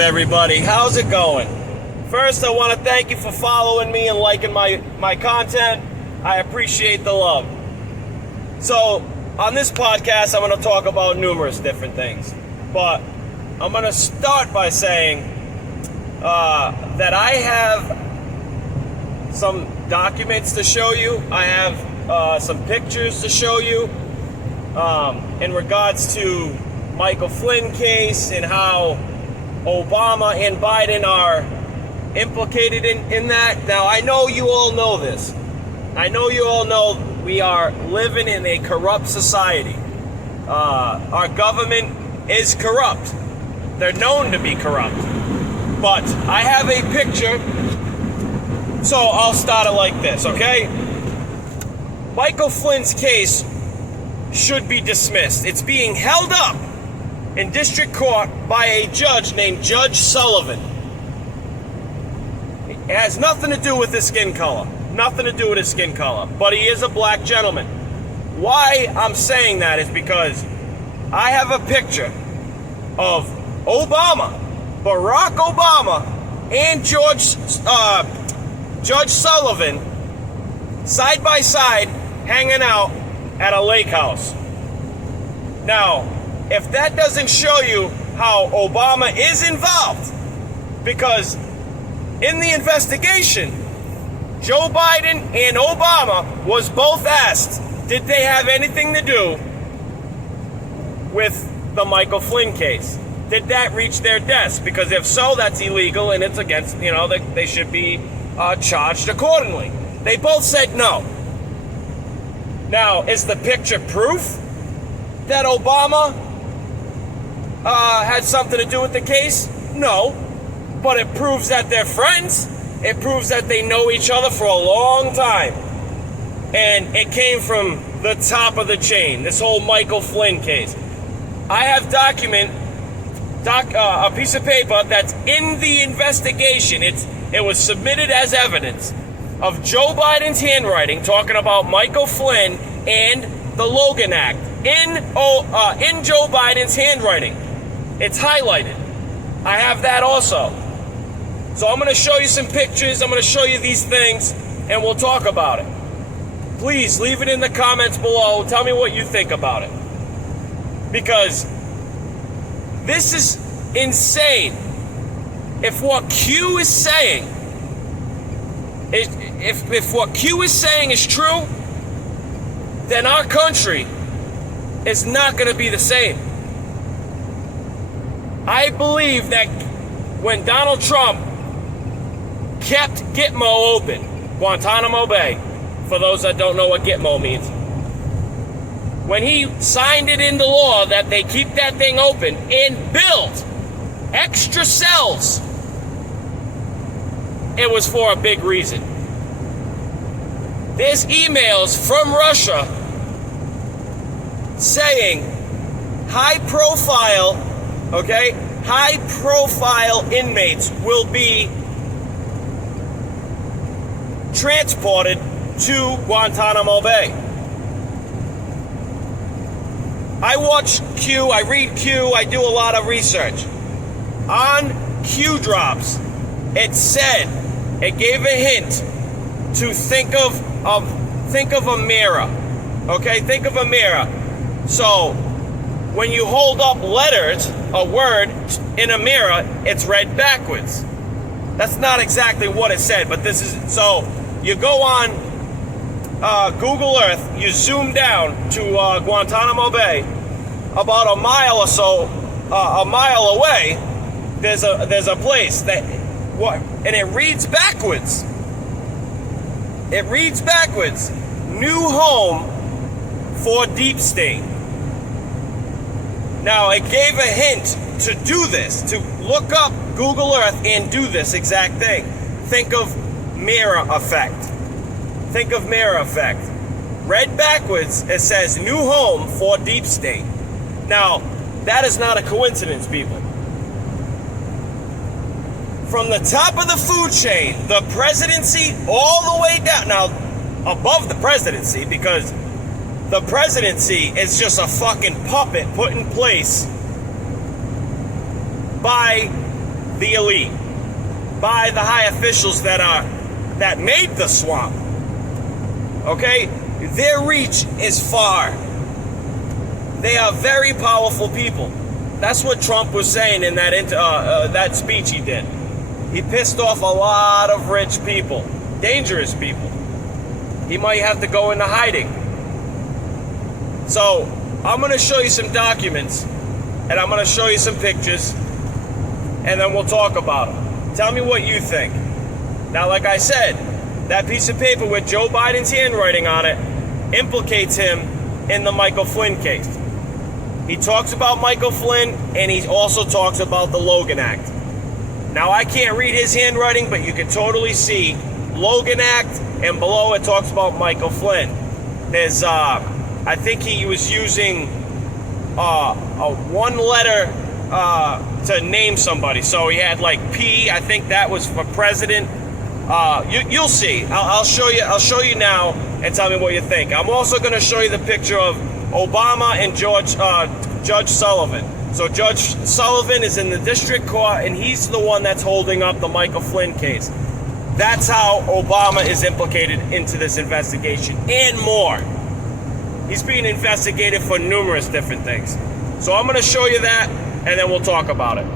everybody? How's it going? First, I want to thank you for following me and liking my content. I appreciate the love. So, on this podcast, I'm going to talk about numerous different things. But I'm going to start by saying that I have some documents to show you. I have some pictures to show you in regards to Michael Flynn case and how Obama and Biden are implicated in that. Now, I know you all know this. I know you all know we are living in a corrupt society. Our government is corrupt. They're known to be corrupt. But I have a picture, so I'll start it like this, okay? Michael Flynn's case should be dismissed. It's being held up in district court by a judge named Judge Sullivan. It has nothing to do with his skin color. Nothing to do with his skin color. But he is a black gentleman. Why I'm saying that is because I have a picture of Obama, Barack Obama, and Judge Sullivan side by side hanging out at a lake house. Now, if that doesn't show you how Obama is involved, because in the investigation, Joe Biden and Obama was both asked, did they have anything to do with the Michael Flynn case? Did that reach their desk? Because if so, that's illegal and it's against, they should be charged accordingly. They both said no. Now, is the picture proof that Obama had something to do with the case? No. But it proves that they're friends. It proves that they know each other for a long time. And it came from the top of the chain, this whole Michael Flynn case. I have a piece of paper that's in the investigation. It was submitted as evidence of Joe Biden's handwriting talking about Michael Flynn and the Logan Act in Joe Biden's handwriting. It's highlighted. I have that also. So I'm going to show you some pictures. I'm going to show you these things, and we'll talk about it. Please leave it in the comments below. Tell me what you think about it. Because this is insane. If what Q is saying, if what Q is saying is true, then our country is not going to be the same. I believe that when Donald Trump kept Gitmo open, Guantanamo Bay, for those that don't know what Gitmo means, when he signed it into law that they keep that thing open and build extra cells, it was for a big reason. There's emails from Russia saying high profile inmates will be transported to Guantanamo Bay. I watch Q, I read Q, I do a lot of research. On Q drops, it gave a hint to think of a mirror. Okay, think of a mirror. So when you hold up letters, a word in a mirror, it's read backwards. That's not exactly what it said, but this is, so you go on Google Earth, you zoom down to Guantanamo Bay, about a mile or so, a mile away, there's a place and it reads backwards. It reads backwards. New home for deep state. Now, it gave a hint to do this, to look up Google Earth and do this exact thing. Think of mirror effect. Think of mirror effect. Read backwards, it says new home for deep state. Now, that is not a coincidence, people. From the top of the food chain, the presidency, all the way down. Now, above the presidency, because the presidency is just a fucking puppet put in place by the elite, by the high officials that made the swamp. Okay? Their reach is far. They are very powerful people. That's what Trump was saying in that speech he did. He pissed off a lot of rich people, dangerous people. He might have to go into hiding. So, I'm going to show you some documents, and I'm going to show you some pictures, and then we'll talk about them. Tell me what you think. Now, like I said, that piece of paper with Joe Biden's handwriting on it implicates him in the Michael Flynn case. He talks about Michael Flynn, and he also talks about the Logan Act. Now, I can't read his handwriting, but you can totally see Logan Act, and below it talks about Michael Flynn. There's, I think he was using a one letter to name somebody. So he had like P, I think that was for president. You'll see. I'll show you now and tell me what you think. I'm also going to show you the picture of Obama and Judge Sullivan. So Judge Sullivan is in the district court, and he's the one that's holding up the Michael Flynn case. That's how Obama is implicated into this investigation and more. He's being investigated for numerous different things. So I'm going to show you that, and then we'll talk about it.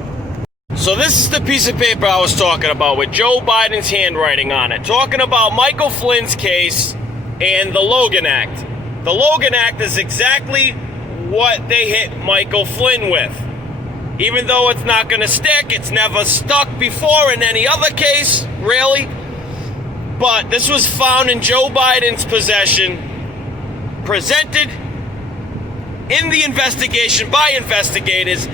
So this is the piece of paper I was talking about with Joe Biden's handwriting on it, talking about Michael Flynn's case and the Logan Act. The Logan Act is exactly what they hit Michael Flynn with. Even though it's not going to stick, it's never stuck before in any other case, really. But this was found in Joe Biden's possession, presented in the investigation by investigators,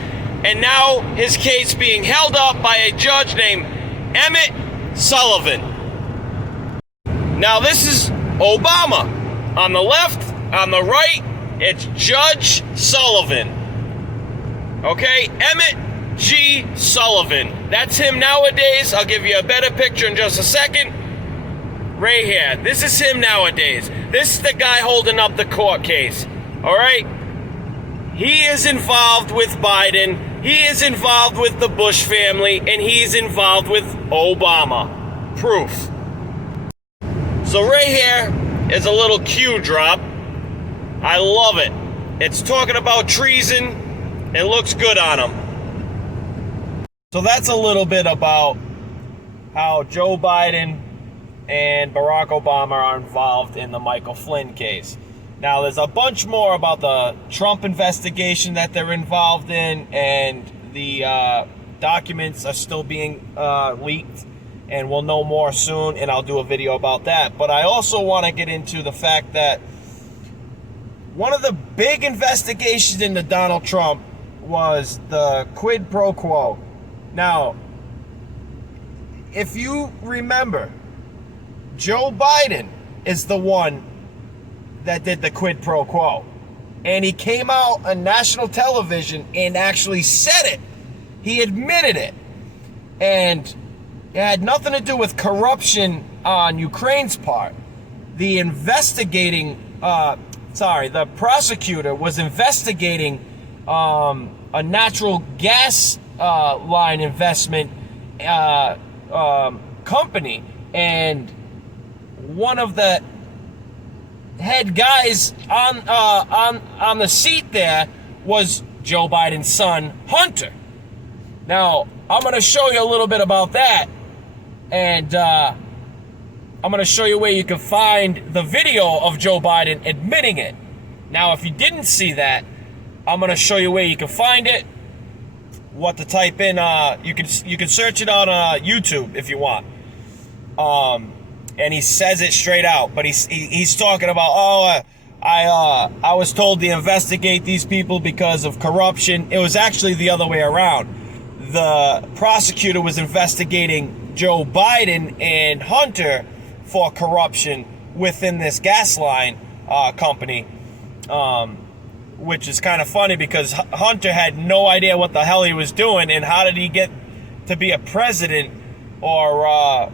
and now his case being held up by a judge named Emmett Sullivan. Now this is Obama. On the left, on the right, it's Judge Sullivan. Okay, Emmett G. Sullivan. That's him nowadays. I'll give you a better picture in just a second. Right here. This is him nowadays. This is the guy holding up the court case. All right? He is involved with Biden. He is involved with the Bush family. And he's involved with Obama. Proof. So right here is a little Q drop. I love it. It's talking about treason. It looks good on him. So that's a little bit about how Joe Biden and Barack Obama are involved in the Michael Flynn case. Now, there's a bunch more about the Trump investigation that they're involved in, and the documents are still being leaked, and we'll know more soon, and I'll do a video about that. But I also want to get into the fact that one of the big investigations into Donald Trump was the quid pro quo. Now, if you remember, Joe Biden is the one that did the quid pro quo. And he came out on national television and actually said it. He admitted it. And it had nothing to do with corruption on Ukraine's part. The prosecutor was investigating a natural gas line investment company, and one of the head guys on the seat there was Joe Biden's son, Hunter. Now, I'm going to show you a little bit about that, and I'm going to show you where you can find the video of Joe Biden admitting it. Now, if you didn't see that, I'm going to show you where you can find it, what to type in. You can search it on YouTube if you want. And he says it straight out, but he's talking about, I was told to investigate these people because of corruption. It was actually the other way around. The prosecutor was investigating Joe Biden and Hunter for corruption within this gas line company, which is kind of funny because Hunter had no idea what the hell he was doing, and how did he get to be a president or a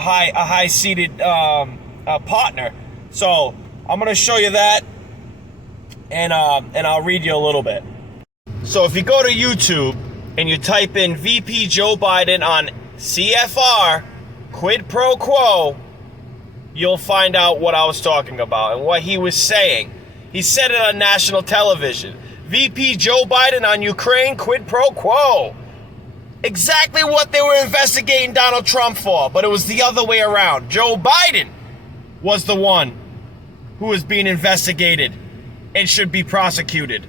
high-seated partner. So I'm going to show you that, and I'll read you a little bit. So if you go to YouTube and you type in VP Joe Biden on CFR, quid pro quo, you'll find out what I was talking about and what he was saying. He said it on national television. VP Joe Biden on Ukraine, quid pro quo. Exactly what they were investigating Donald Trump for, but it was the other way around. Joe Biden was the one who was being investigated and should be prosecuted.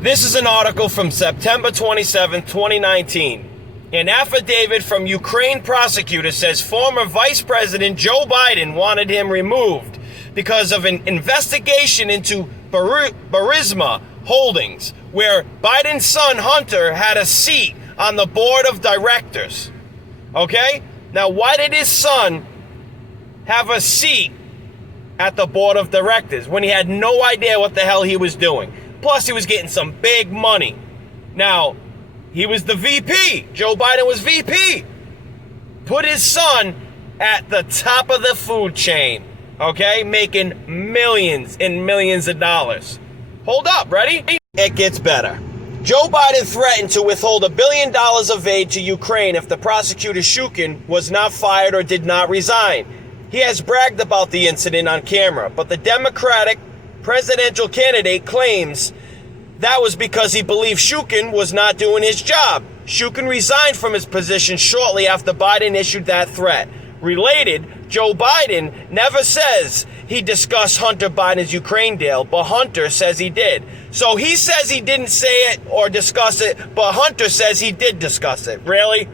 This is an article from September 27, 2019. An affidavit from Ukraine prosecutor says former Vice President Joe Biden wanted him removed because of an investigation into Burisma Holdings, where Biden's son Hunter had a seat on the board of directors. Okay? Now, why did his son have a seat at the board of directors when he had no idea what the hell he was doing? Plus, he was getting some big money. Now, he was the VP. Joe Biden was VP. Put his son at the top of the food chain, okay? Making millions and millions of dollars. Hold up, ready? It gets better. Joe Biden threatened to withhold $1 billion of aid to Ukraine if the prosecutor Shukin was not fired or did not resign. He has bragged about the incident on camera, but the Democratic presidential candidate claims that was because he believed Shukin was not doing his job. Shukin resigned from his position shortly after Biden issued that threat. Related, Joe Biden never says he discussed Hunter Biden's Ukraine deal, but Hunter says he did. So he says he didn't say it or discuss it, but Hunter says he did discuss it. Really?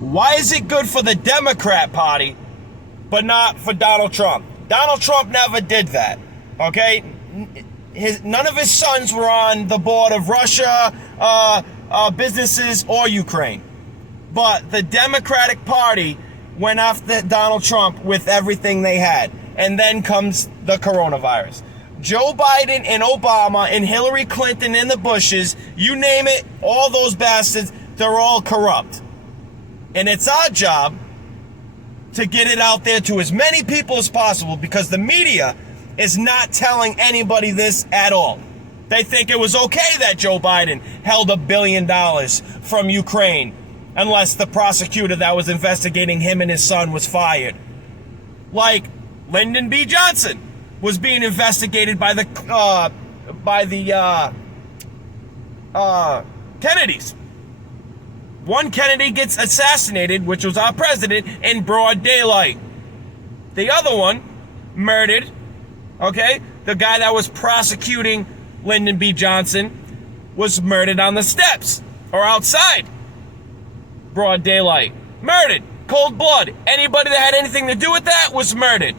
Why is it good for the Democrat Party, but not for Donald Trump? Donald Trump never did that, okay? None of his sons were on the board of Russia, businesses, or Ukraine. But the Democratic Party went after Donald Trump with everything they had. And then comes the coronavirus. Joe Biden and Obama and Hillary Clinton and the Bushes, you name it, all those bastards, they're all corrupt. And it's our job to get it out there to as many people as possible, because the media is not telling anybody this at all. They think it was okay that Joe Biden held $1 billion from Ukraine, unless the prosecutor that was investigating him and his son was fired. Like Lyndon B. Johnson was being investigated by the Kennedys. One Kennedy gets assassinated, which was our president, in broad daylight. The other one murdered, okay? The guy that was prosecuting Lyndon B. Johnson was murdered on the steps or outside. Broad daylight. Murdered. Cold blood. Anybody that had anything to do with that was murdered.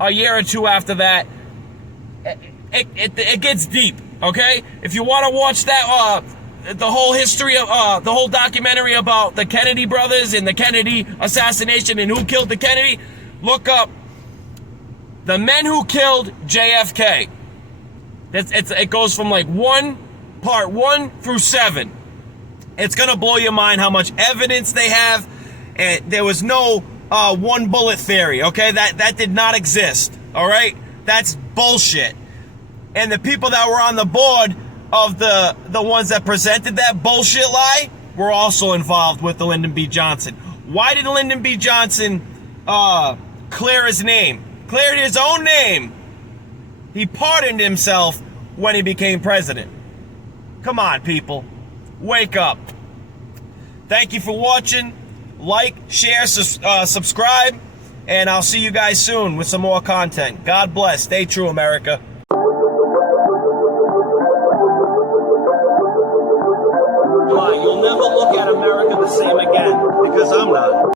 A year or two after that, it gets deep, okay? If you want to watch that, the whole history of, the whole documentary about the Kennedy brothers and the Kennedy assassination and who killed the Kennedy, look up The Men Who Killed JFK. It goes from like part 1 through 7. It's going to blow your mind how much evidence they have. And there was no one bullet theory, okay? That did not exist, all right? That's bullshit. And the people that were on the board of the ones that presented that bullshit lie were also involved with the Lyndon B. Johnson. Why did Lyndon B. Johnson clear his name? Cleared his own name. He pardoned himself when he became president. Come on, people. Wake up. Thank you for watching. Like, share, subscribe, and I'll see you guys soon with some more content. God bless. Stay true, America.